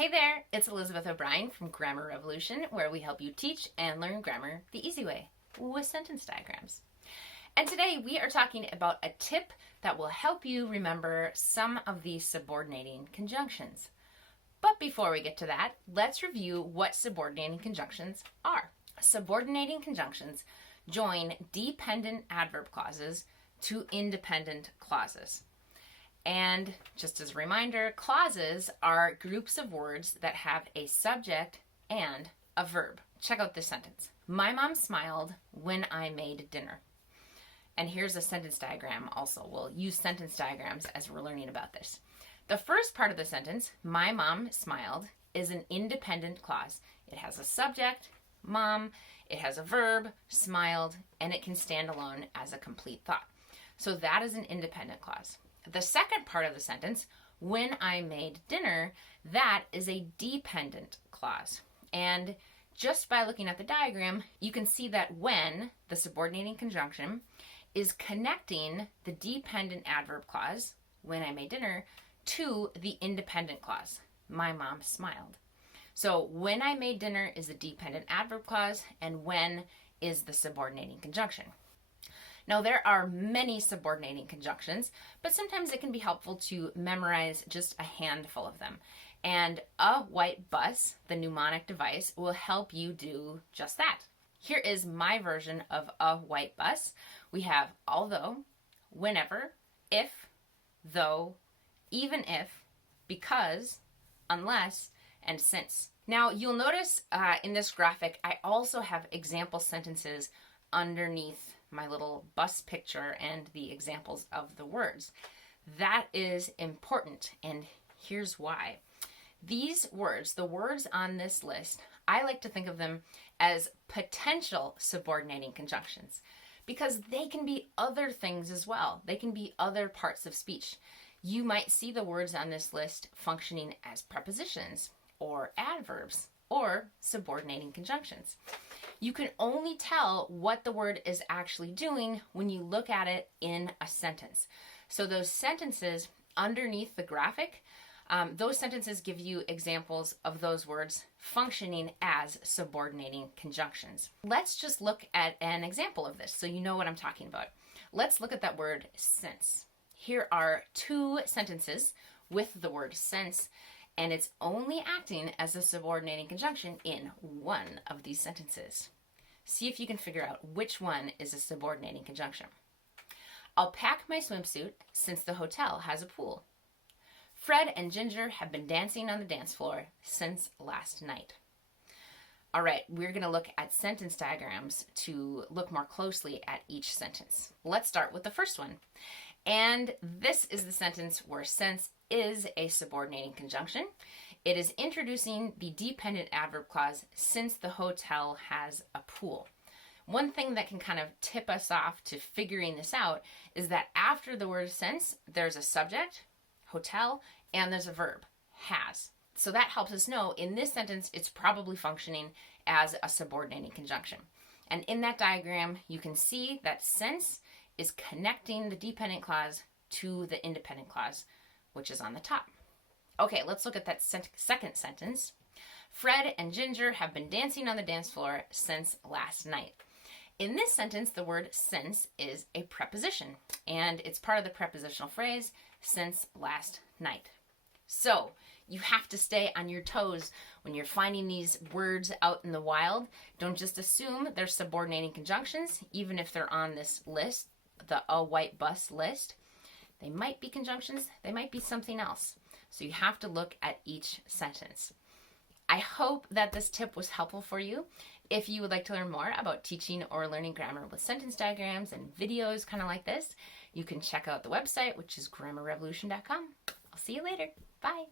Hey there, it's Elizabeth O'Brien from Grammar Revolution, where we help you teach and learn grammar the easy way with sentence diagrams. And today we are talking about a tip that will help you remember some of these subordinating conjunctions. But before we get to that, let's review what subordinating conjunctions are. Subordinating conjunctions join dependent adverb clauses to independent clauses. And just as a reminder, clauses are groups of words that have a subject and a verb. Check out this sentence. My mom smiled when I made dinner. And here's a sentence diagram also. We'll use sentence diagrams as we're learning about this. The first part of the sentence, my mom smiled, is an independent clause. It has a subject, mom, it has a verb, smiled, and it can stand alone as a complete thought. So that is an independent clause. The second part of the sentence, when I made dinner, that is a dependent clause. And just by looking at the diagram, you can see that when, the subordinating conjunction, is connecting the dependent adverb clause, when I made dinner, to the independent clause, my mom smiled. So when I made dinner is the dependent adverb clause, and when is the subordinating conjunction. Now, there are many subordinating conjunctions, but sometimes it can be helpful to memorize just a handful of them. And a white bus, the mnemonic device, will help you do just that. Here is my version of a white bus. We have although, whenever, if, though, even if, because, unless, and since. Now, you'll notice in this graphic, I also have example sentences underneath my little bus picture and the examples of the words. That is important, and here's why. These words, the words on this list, I like to think of them as potential subordinating conjunctions because they can be other things as well. They can be other parts of speech. You might see the words on this list functioning as prepositions or adverbs or subordinating conjunctions. You can only tell what the word is actually doing when you look at it in a sentence. So those sentences underneath the graphic, those sentences give you examples of those words functioning as subordinating conjunctions. Let's just look at an example of this so you know what I'm talking about. Let's look at that word since. Here are two sentences with the word since, and it's only acting as a subordinating conjunction in one of these sentences. See if you can figure out which one is a subordinating conjunction. I'll pack my swimsuit since the hotel has a pool. Fred and Ginger have been dancing on the dance floor since last night. All right, we're going to look at sentence diagrams to look more closely at each sentence. Let's start with the first one. And this is the sentence where since is a subordinating conjunction. It is introducing the dependent adverb clause since the hotel has a pool. One thing that can kind of tip us off to figuring this out is that after the word since, there's a subject, hotel, and there's a verb, has. So that helps us know in this sentence, it's probably functioning as a subordinating conjunction. And in that diagram, you can see that since is connecting the dependent clause to the independent clause, which is on the top. Okay, let's look at that second sentence. Fred and Ginger have been dancing on the dance floor since last night. In this sentence, the word since is a preposition, and it's part of the prepositional phrase, since last night. So you have to stay on your toes when you're finding these words out in the wild. Don't just assume they're subordinating conjunctions, even if they're on this list, the a white bus list. They might be conjunctions, they might be something else. So you have to look at each sentence. I hope that this tip was helpful for you. If you would like to learn more about teaching or learning grammar with sentence diagrams and videos kind of like this, you can check out the website, which is grammarrevolution.com. I'll see you later. Bye.